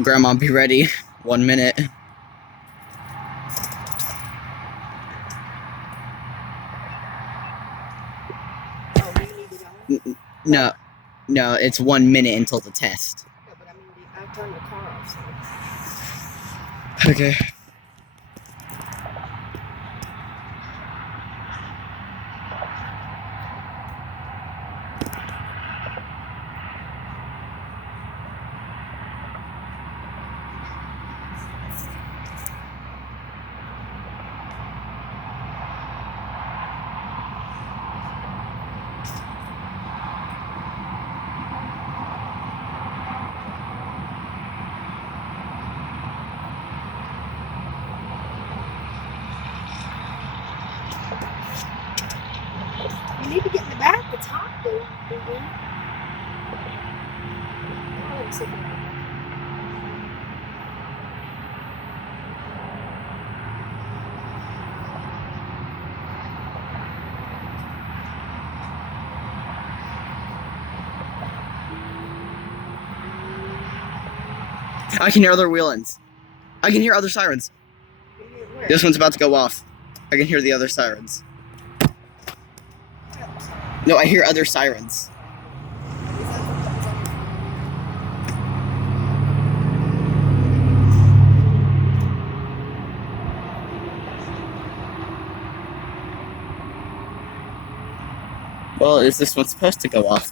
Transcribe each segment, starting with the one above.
Grandma, be ready. 1 minute. Oh, do you need to go? No, it's 1 minute until the test. Yeah, but I mean, I turned the car off, so. Okay. You need to get in the back. It's hot, though. Oh, let me see if I can- I can hear other Whelens. I can hear other sirens. Where? This one's about to go off. I can hear the other sirens. No, I hear other sirens. Well, is this one supposed to go off?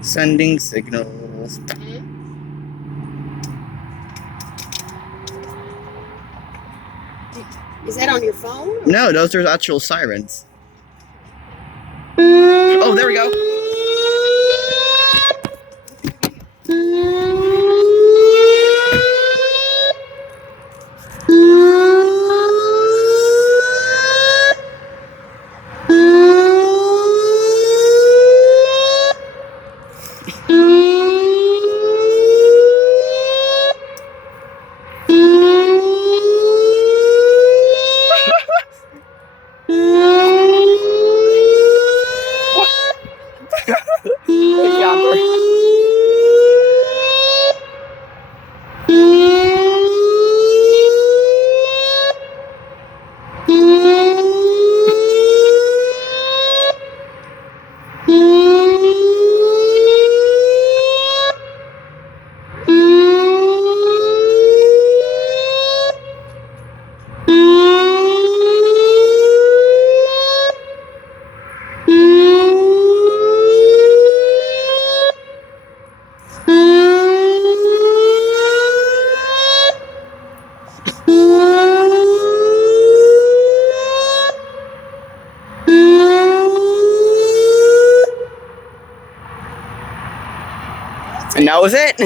Sending signals. Is that on your phone? Or? No, those are actual sirens. Oh, there we go. And that was it.